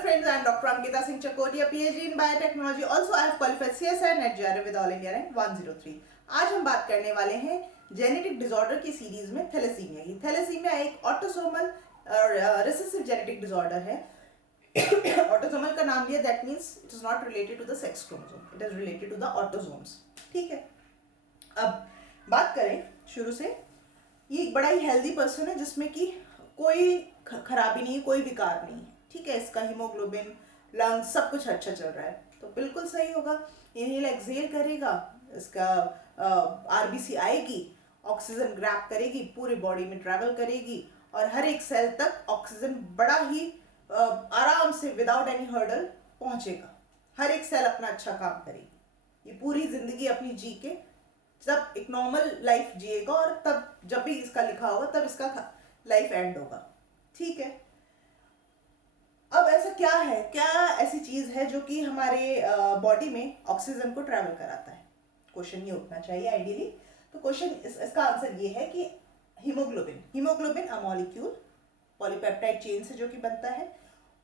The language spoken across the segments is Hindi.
Hello friends, I am Dr. Ankita Singh Chakoria, PhD in Biotechnology. Also, I have qualified CSI NET JRF with All India Rank 103. आज हम बात करने वाले हैं जेनेटिक डिसऑर्डर की सीरीज में थैलेसीमिया की। थैलेसीमिया एक ऑटोसोमल रिसेसिव जेनेटिक डिसऑर्डर है। ऑटोसोमल का नाम लिया, that means it is not related to the sex chromosome, it is related to the autosomes. ठीक है, अब बात करें शुरू से। ये एक बड़ा ही हेल्दी पर्सन है जिसमें कि कोई खराबी नहीं है, कोई विकार नहीं है। ठीक है, इसका हीमोग्लोबिन, लंग्स, सब कुछ अच्छा चल रहा है, तो बिल्कुल सही होगा। इनहेल एक्सहेल करेगा, इसका आरबीसी आएगी, ऑक्सीजन ग्रैब करेगी, पूरे बॉडी में ट्रैवल करेगी और हर एक सेल तक ऑक्सीजन बड़ा ही आराम से विदाउट एनी हर्डल पहुंचेगा। हर एक सेल अपना अच्छा काम करेगी। ये पूरी जिंदगी अपनी जी के जब एक नॉर्मल लाइफ जिएगा और तब जब भी इसका लिखा होगा तब इसका लाइफ एंड होगा। ठीक है, अब ऐसा क्या है, क्या ऐसी चीज है जो कि हमारे बॉडी में ऑक्सीजन को ट्रैवल कराता है? क्वेश्चन ये उठना चाहिए आइडियली। तो क्वेश्चन इसका आंसर ये है कि haemoglobin. Haemoglobin a molecule polypeptide chain से जो कि बनता है,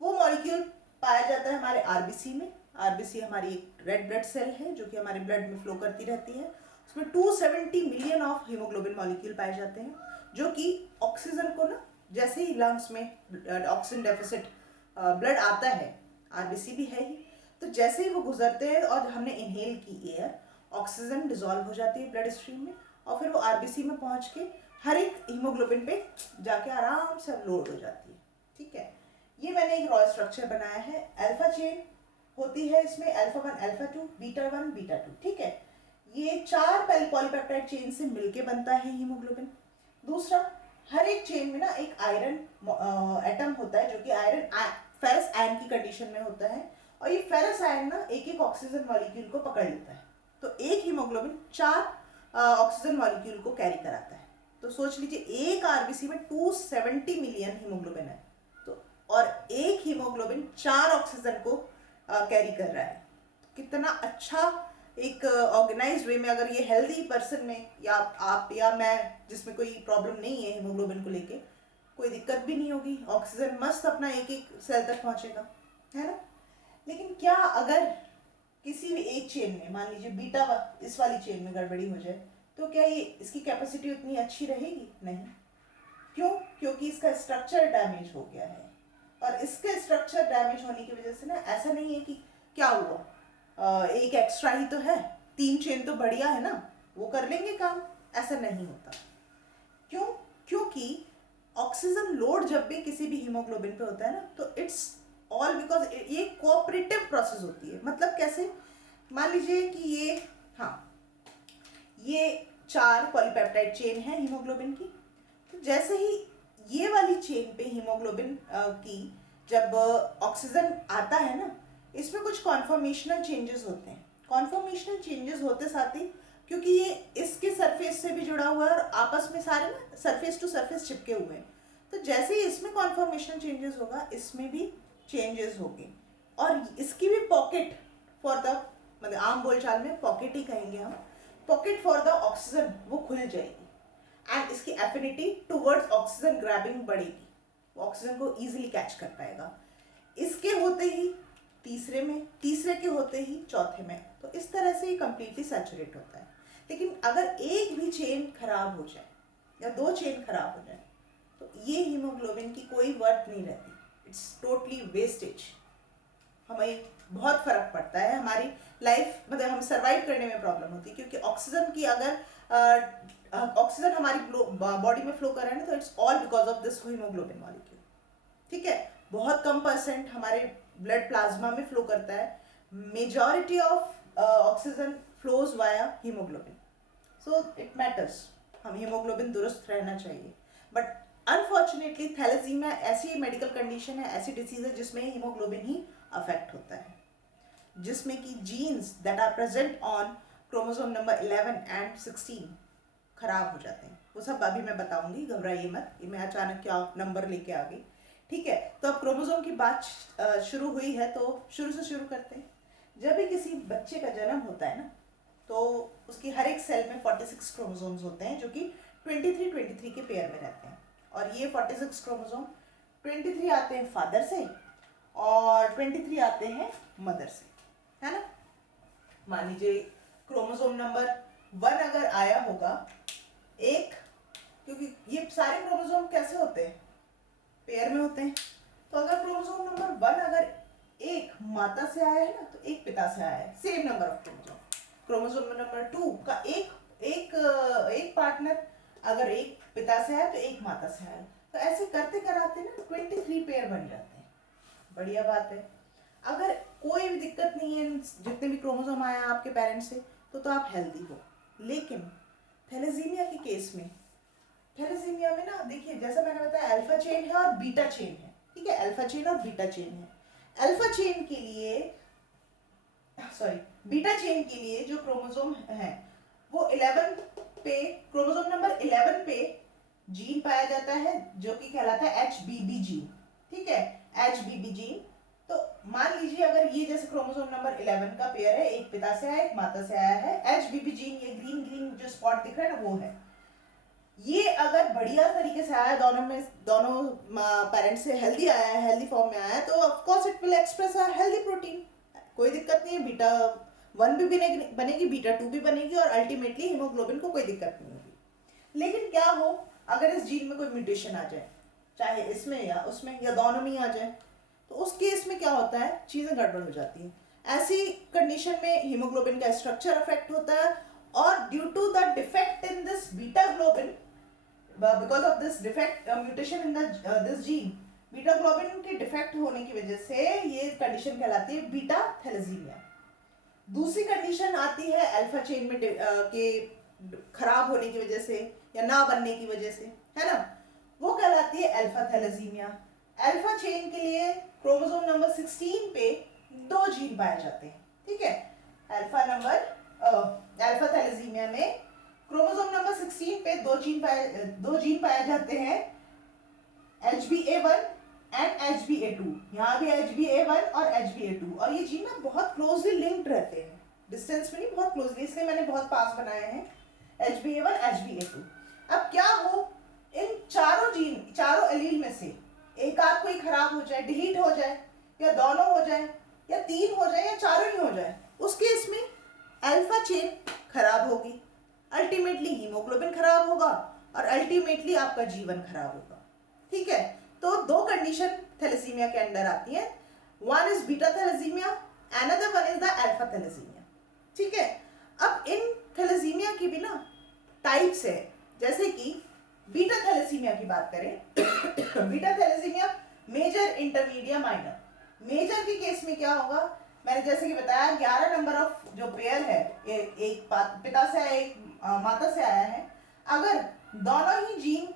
वो मॉलिक्यूल पाया जाता है हमारे आरबीसी में। आरबीसी हमारी एक रेड ब्लड सेल है जो कि हमारे ब्लड में फ्लो करती रहती है। उसमें 270 मिलियन ऑफ हीमोग्लोबिन मॉलिक्यूल पाए जाते हैं जो कि ऑक्सीजन को ना, जैसे ही लंग्स में ऑक्सीजन डेफिसिट ब्लड आता है, आरबीसी भी है ही, तो जैसे ही वो गुजरते हैं और हमने इनहेल की एयर, ऑक्सीजन डिजोल्व हो जाती है ब्लड स्ट्रीम में और फिर वो आरबीसी में पहुंच के हर एक हीमोग्लोबिन पे जाके आराम से लोड हो जाती है। ठीक है, ये मैंने एक रॉ स्ट्रक्चर बनाया है। अल्फा चेन होती है इसमें, अल्फा 1, अल्फा 2, बीटा 1, बीटा 2। ठीक है, ये 4 पॉलीपेप्टाइड चेन से मिलके बनता है हीमोग्लोबिन। दूसरा, हर एक चेन में ना एक आयरन एटम होता है जो कि आयरन फेरस आयन की कंडीशन में होता है और ये फेरस आयन ना एक एक ऑक्सीजन मॉलिक्यूल को पकड़ लेता है। तो एक हीमोग्लोबिन 4 ऑक्सीजन मॉलिक्यूल को कैरी कराता है। तो सोच लीजिए, एक आरबीसी में 270 मिलियन हीमोग्लोबिन है, तो और एक हीमोग्लोबिन 4 ऑक्सीजन को कैरी कर रहा है। तो कितना अच्छा एक ऑर्गेनाइज्ड वे में, अगर ये हेल्दी पर्सन में, या आप या मैं जिसमें कोई प्रॉब्लम नहीं है हीमोग्लोबिन को लेके, कोई दिक्कत भी नहीं होगी, ऑक्सीजन मस्त अपना एक एक सेल तक पहुंचेगा, है ना। लेकिन क्या अगर किसी भी एक चेन में, मान लीजिए बीटा इस वाली चेन में गड़बड़ी हो जाए, तो क्या ये इसकी कैपेसिटी उतनी अच्छी रहेगी? नहीं। क्यों? क्योंकि इसका स्ट्रक्चर डैमेज हो गया है। और इसके स्ट्रक्चर डैमेज होने की वजह से ना, ऐसा नहीं है कि क्या हुआ, एक एक्स्ट्रा ही तो है, 3 चेन तो बढ़िया है ना, वो कर लेंगे काम, ऐसा नहीं होता। क्यों? क्योंकि ऑक्सीजन लोड जब भी किसी भी हीमोग्लोबिन पे होता है ना, तो इट्स ऑल बिकॉज ये कोऑपरेटिव प्रोसेस होती है। मतलब कैसे? मान लीजिए कि ये 4 पॉलीपेप्टाइड चेन है हीमोग्लोबिन की। तो जैसे ही ये वाली चेन पे हीमोग्लोबिन की जब ऑक्सीजन आता है ना, इसमें कुछ कॉन्फॉर्मेशनल चेंजेस होते हैं। कॉन्फॉर्मेशनल चेंजेस होते साथ ही, क्योंकि ये इसके सरफेस से भी जुड़ा हुआ है और आपस में सारे ना सरफेस टू सरफेस चिपके हुए हैं, तो जैसे ही इसमें कॉन्फॉर्मेशनल चेंजेस होगा, इसमें भी चेंजेस होंगे। और इसकी भी पॉकेट फॉर द, मतलब आम बोलचाल में पॉकेट ही कहेंगे हम, पॉकेट फॉर द ऑक्सीजन वो खुल जाएगी एंड इसकी एफिनिटी टुवर्ड्स ऑक्सीजन ग्रैबिंग बढ़ेगी, वो ऑक्सीजन को इजीली कैच कर पाएगा। इसके होते ही तीसरे में, तीसरे के होते ही चौथे में, तो इस तरह से ये कंप्लीटली सैचुरेट होता है। लेकिन अगर एक भी चेन खराब हो जाए या 2 चेन खराब हो जाए, तो ये हीमोग्लोबिन की कोई वर्थ नहीं रहती, इट्स टोटली वेस्टेज। हमें बहुत फर्क पड़ता है, हमारी लाइफ, मतलब हम सर्वाइव करने में प्रॉब्लम होती है, क्योंकि ऑक्सीजन की अगर ऑक्सीजन हमारी बॉडी में फ्लो कर रहा है ना, तो it's all because of this haemoglobin molecule. ठीक है, बहुत कम परसेंट हमारे ब्लड प्लाज्मा में फ्लो करता है, majority of oxygen flows via haemoglobin. So it matters, हम हीमोग्लोबिन दुरुस्त रहना चाहिए। बट अनफॉर्चुनेटली थैलेसीमिया ऐसी मेडिकल कंडीशन है, ऐसी डिसीज है जिसमें हीमोग्लोबिन ही अफेक्ट होता है, जिसमें कि genes that are present on chromosome number 11 and 16 खराब हो जाते हैं। वो सब अभी मैं बताऊंगी, घबराइए मत, ये मैं अचानक क्या नंबर लेके आ गई। ठीक है, तो अब क्रोमोसोम की बात शुरू हुई है, तो शुरू से शुरू करते हैं। जब भी किसी बच्चे का जन्म होता है ना, तो उसकी हर एक सेल में 46 क्रोमोसोम्स होते हैं जो कि 23 के पेयर में रहते हैं। और ये 46 क्रोमोसोम 23 आते हैं फादर से और 23 आते हैं मदर से, है ना। मान लीजिए क्रोमोसोम नंबर 1 अगर आया होगा एक, क्योंकि ये सारे क्रोमोसोम कैसे होते हैं, पेयर में होते हैं, तो अगर क्रोमोसोम नंबर 1 अगर एक माता से आया है ना, तो एक पिता से आया है, same number of chromosome. Chromosome number 2 का एक पार्टनर अगर एक पिता से आया तो एक माता से आया, तो ऐसे करते कराते ना 23 पेयर बन जाते हैं। बढ़िया बात है। अगर कोई भी दिक्कत नहीं है, जितने भी क्रोमोसोम आया आपके पेरेंट्स से, तो आप हेल्दी हो। लेकिन थैलेसीमिया के केस में, थैलेसीमिया में ना देखिए, जैसा मैंने बताया अल्फा चेन है और बीटा चेन है, ठीक है, अल्फा चेन और बीटा चेन है। अल्फा चेन के लिए, सॉरी, बीटा चेन के लिए जो क्रोमोसोम है वो 11 पे, क्रोमोसोम नंबर 11 पे जीन पाया जाता है जो कि कहलाता है HBB जीन, ठीक है, HBB जीन। तो मान लीजिए अगर ये जैसे क्रोमोसोम नंबर 11 का पेयर है, एक पिता से आया एक माता से आया है, HBB जीन, ये ग्रीन ग्रीन जो स्पॉट दिख रहा है ना वो है। ये अगर बढ़िया तरीके से आया, दोनों पेरेंट्स से हेल्दी आया है, हेल्दी फॉर्म में आया है, तो of course it will express a healthy protein, कोई दिक्कत नहीं है। बीटा 1 भी बनेगी, बीटा 2 भी बनेगी और अल्टीमेटली हीमोग्लोबिन को कोई दिक्कत नहीं होगी। लेकिन क्या हो अगर इस जीन में कोई म्यूटेशन आ जाए, चाहे इसमें या उसमें या दोनों में ही आ जाए, तो उस केस में क्या होता है, चीज़ें गड़बड़ हो जाती हैं। ऐसी कंडीशन में हीमोग्लोबिन का स्ट्रक्चर अफेक्ट होता है, और due to the defect in this beta globin, because of this defect mutation in this gene, beta globin के डिफेक्ट होने की वजह से ये कंडीशन कहलाती है बीटा थैलेसीमिया। दूसरी कंडीशन आती है अल्फा चेन में के खराब होने की वजह से या ना बनने की वजह से, है ना, वो कहलाती है अल्फा थैलेसीमिया। अल्फा चेन के लिए क्रोमोसोम नंबर 16 पे 2 जीन पाए जाते हैं, ठीक है। अल्फा थैलेसीमिया में क्रोमोसोम नंबर 16 पे 2 जीन पाए जाते हैं, HbA1 एंड HbA2। यहाँ भी HbA1 और HbA2, और ये जीन ना बहुत क्लोजली लिंक्ड रहते हैं, डिस्टेंस में नहीं, बहुत क्लोजली, इसलिए मैंने बहुत पास बनाए हैं, HbA1 HbA2। अब क्या हो, इन चारों जीन, चारों एलील में से एक आध कोई खराब हो जाए, डिलीट हो जाए, या दोनों हो जाए, या 3 हो जाए, या चारों ही हो जाए, उस केस में अल्फा चेन खराब होगी, अल्टीमेटली हीमोग्लोबिन खराब होगा और अल्टीमेटली आपका जीवन खराब होगा, ठीक है। तो 2 कंडीशन थैलेसीमिया के अंदर आती है, one is beta thalassemia, another one is the alpha thalassemia, ठीक है। अब इन थैलेसीमिया की भी ना टाइप्स है, जैसे कि बीटा थैलेसीमिया की बात करें beta thalassemia major, intermediate, minor. Major के केस में क्या होगा, मैंने जैसे कि बताया 11 नंबर ऑफ जो पेयर है, एक पिता से आया एक माता से आया है, अगर दोनों ही जीन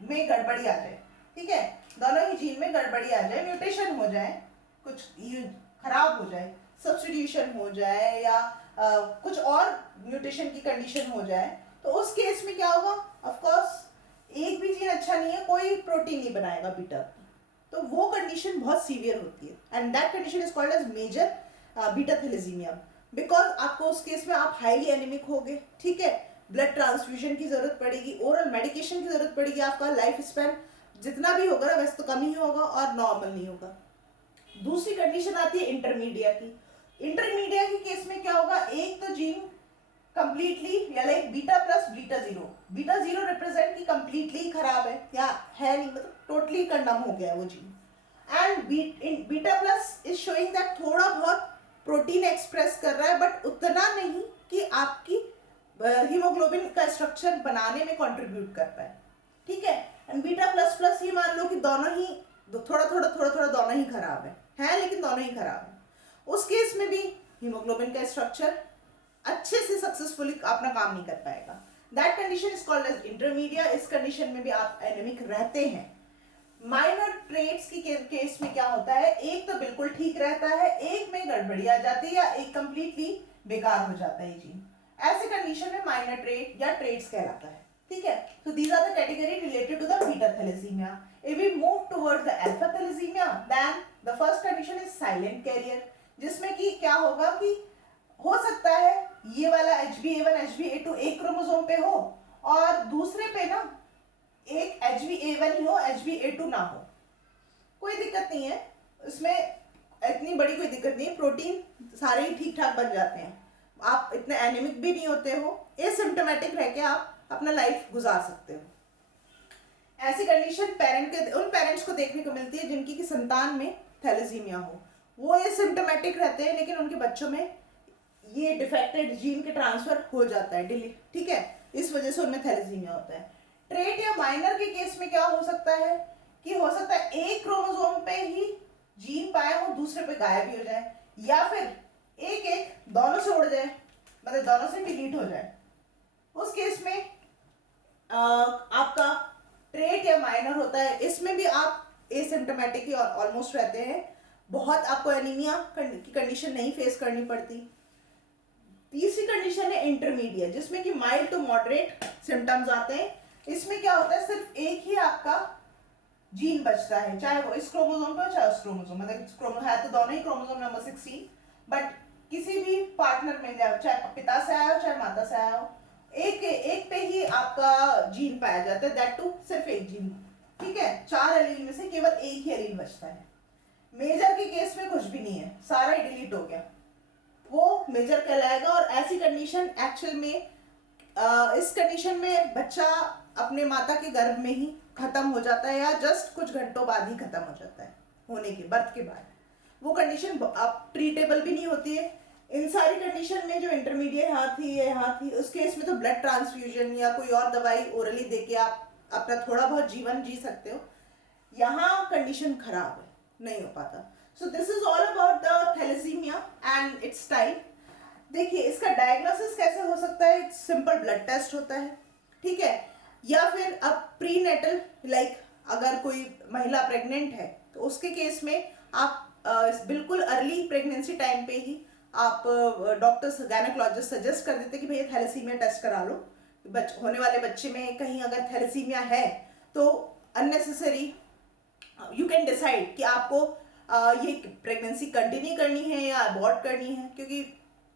में गड़बड़ी आ जाए, ठीक है, दोनों ही जीन में गड़बड़ी आ जाए, म्यूटेशन हो जाए, कुछ खराब हो जाए, सब्स्टिट्यूशन हो जाए, या कुछ और म्यूटेशन की कंडीशन हो जाए, तो उस केस में क्या होगा, ऑफ कोर्स एक भी जीन अच्छा नहीं है, कोई प्रोटीन नहीं बनाएगा बीटा, तो वो कंडीशन बहुत सीवियर होती है, and that condition is called as major beta thalassemia, because आपको उस केस में आप हाईली एनीमिक होगे, ठीक है, ब्लड ट्रांसफ्यूजन की जरूरत पड़ेगी, ओरल मेडिकेशन की जरूरत पड़ेगी, आपका लाइफ स्पैन जितना भी होगा ना वैसे तो कम ही होगा और नॉर्मल नहीं होगा। दूसरी कंडीशन आती है इंटरमीडिया की। इंटरमीडिया के केस में क्या होगा, एक तो जीन कंप्लीटली या like beta plus beta zero represent की कंप्लीटली खराब है या है नहीं, मतलब टोटली कंडम हो गया है वो gene, and beta plus is showing that थोड़ा बहुत प्रोटीन एक्सप्रेस कर रहा है, बट उतना नहीं कि आपकी हीमोग्लोबिन का स्ट्रक्चर बनाने में कंट्रीब्यूट कर पाए, ठीक है। एंड बीटा प्लस प्लस ये मान लो कि दोनों ही थोड़ा थोड़ा दोनों ही खराब है लेकिन दोनों ही खराब है, उस केस में भी हीमोग्लोबिन का स्ट्रक्चर अच्छे से सक्सेसफुली अपना काम नहीं कर पाएगा। That condition is called as intermediate. इस कंडीशन में भी आप एनीमिक रहते हैं। माइनर ट्रेट्स की केस में क्या होता है, एक तो बिल्कुल ठीक रहता है, एक में गड़बड़ी आ जाती है, या एक कंप्लीटली बेकार हो जाता है जीन। ऐसे कंडीशन में माइनर ट्रेट या ट्रेट्स कहलाता है, ठीक है। So these are the category related to the beta thalassemia. If we move towards the alpha thalassemia, then the first condition is silent carrier, जिसमें कि क्या होगा कि हो सकता है ये वाला HbA1 HbA2 एक क्रोमोसोम पे हो और दूसरे पे ना एक HbA1 ही हो HbA2 ना हो, कोई दिक्कत नहीं है, इसमें इतनी बड़ी कोई दिक्कत नहीं है, प्रोटीन सारे ही ठीक ठाक बन जाते हैं, आप इतने एनीमिक भी नहीं होते हो, एसिम्प्टोमेटिक रह के आप अपना लाइफ गुजार सकते हो। ऐसी कंडीशन उन पेरेंट्स को देखने को मिलती है जिनकी की संतान में थैलेसीमिया हो, वो एसिम्प्टोमेटिक रहते हैं लेकिन उनके बच्चों में ये डिफेक्टेड जीन के ट्रांसफर हो जाता है डिलीट, ठीक है, इस वजह से उनमें थैलेसीमिया होता है। ट्रेट या माइनर के केस में क्या हो सकता है कि हो सकता है एक क्रोमोसोम पे ही जीन पाया हो, दूसरे पे गायब भी हो जाए, या फिर एक एक दोनों से उड़ जाए, मतलब दोनों से डिलीट हो जाए। उस केस में आपका ट्रेट या माइनर होता है, इसमें भी आप एसिम्प्टोमेटिक ही ऑलमोस्ट रहते हैं, बहुत आपको एनीमिया की कंडीशन नहीं फेस करनी पड़ती। तीसरी कंडीशन है इंटरमीडिएट, जिसमें कि माइल्ड टू मॉडरेट सिम्टम्स आते हैं। इसमें क्या होता है, सिर्फ एक ही आपका जीन बचता है, चाहे वो इस क्रोमोसोम पे हो चाहे उस क्रोमोसोम, मतलब है तो दोनों ही क्रोमोसोम नंबर 16, बट किसी भी पार्टनर में जाए, चाहे पिता से आया हो चाहे माता से आया हो, एक पे ही आपका जीन पाया जाता है, दैट टू सिर्फ एक जीन, ठीक है, 4 एलील में से केवल एक ही एलील बचता है। मेजर के केस में कुछ भी नहीं है, सारा ही डिलीट हो गया, वो मेजर कहलाएगा। और ऐसी कंडीशन एक्चुअल में इस कंडीशन में बच्चा अपने माता के गर्भ में ही खत्म हो जाता है, या जस्ट कुछ घंटों बाद ही खत्म हो जाता है, होने के बर्थ के बाद। वो कंडीशन आप ट्रीटेबल भी नहीं होती है। इन सारी कंडीशन में जो इंटरमीडिएट यहाँ थी, उस केस में तो ब्लड ट्रांसफ्यूजन या कोई और दवाई ओरली देके आप अपना थोड़ा बहुत जीवन जी सकते हो। यहाँ कंडीशन खराब है, नहीं हो पाता। So this is all about the thalassemia and its type. देखिए इसका डायग्नोसिस कैसे हो सकता है, सिंपल ब्लड टेस्ट होता है, ठीक है, या फिर अब प्रीनेटल, लाइक अगर कोई महिला प्रेग्नेंट है तो उसके केस में आप बिल्कुल अर्ली प्रेगनेंसी टाइम पे ही आप डॉक्टर्स गायनेकोलॉजिस्ट सजेस्ट कर देते कि भैया थैलेसीमिया टेस्ट करा लो, होने वाले बच्चे में कहीं अगर थैलेसीमिया है तो अननेसेसरी यू कैन डिसाइड कि आपको ये प्रेगनेंसी कंटिन्यू करनी है या अबॉर्ट करनी है, क्योंकि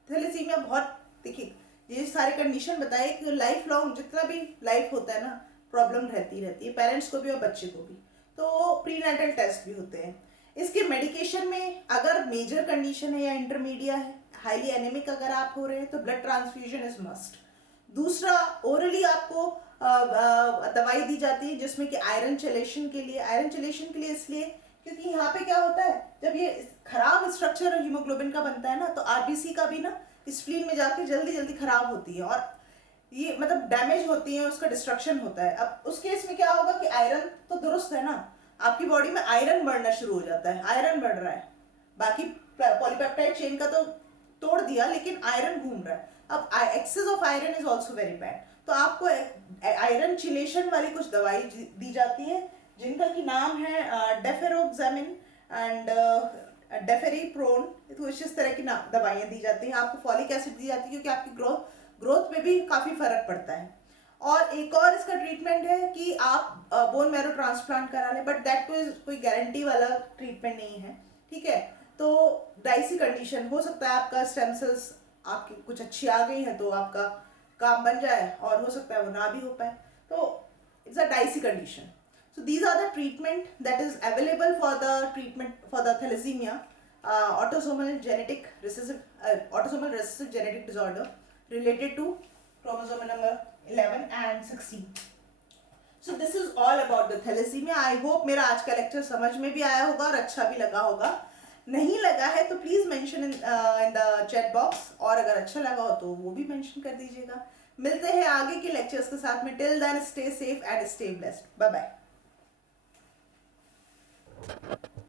थैलेसीमिया बहुत, देखिए ये सारी कंडीशन बताए कि लाइफ लॉन्ग जितना भी लाइफ होता है ना, प्रॉब्लम रहती है पेरेंट्स को भी और बच्चे को भी, तो प्रीनेटल टेस्ट भी होते हैं। इसके मेडिकेशन में अगर मेजर कंडीशन है या इंटरमीडिएट है, हाईली एनेमिक अगर आप हो रहे हैं तो ब्लड ट्रांसफ्यूजन इज मस्ट। दूसरा, ओरली आपको दवाई दी जाती है जिसमें कि आयरन चेलेशन के लिए इसलिए क्योंकि यहाँ पे क्या होता है, जब ये खराब स्ट्रक्चर हीमोग्लोबिन का बनता है ना, तो आरबीसी का भी ना स्प्लीन में जाके जल्दी जल्दी खराब होती है और ये मतलब डैमेज होती है, उसका डिस्ट्रक्शन होता है। अब उस केस में क्या होगा कि आयरन तो दुरुस्त है ना, आपकी बॉडी में आयरन बढ़ना शुरू हो जाता है, आयरन बढ़ रहा है, बाकी पॉलीपेप्टाइड चेन का तो तोड़ दिया लेकिन आयरन घूम रहा है। अब excess of iron is also very bad, तो आपको आयरन चिलेशन वाली कुछ दवाई दी जाती है जिनका की नाम है डेफेरोक्सामिन एंड डेफेरिप्रोन, तो इस तरह की दवाइयाँ दी जाती हैं। आपको फॉलिक एसिड दी जाती है क्योंकि आपकी ग्रोथ में भी काफ़ी फर्क पड़ता है। और एक और इसका ट्रीटमेंट है कि आप बोन मैरो ट्रांसप्लांट करा लें, बट दैट टू इज कोई गारंटी वाला ट्रीटमेंट नहीं है, ठीक है। तो डाइसी कंडीशन हो सकता है, आपका स्टेम सेल्स आपकी कुछ अच्छी आ गई है तो आपका काम बन जाए, और हो सकता है वो ना भी हो पाए, तो it's a dicey condition. So these are the treatment that is available for the thalassemia, autosomal recessive genetic disorder related to chromosome number 11 and 16. So this is all about the thalassemia. I hope मेरा आज का लेक्चर समझ में भी आया होगा और अच्छा भी लगा होगा। नहीं लगा है तो please mention in the chat box, और अगर अच्छा लगा हो तो वो भी मेंशन कर दीजिएगा। मिलते हैं आगे के लेक्चर्स के साथ में। Till then stay safe and stay blessed. Bye bye.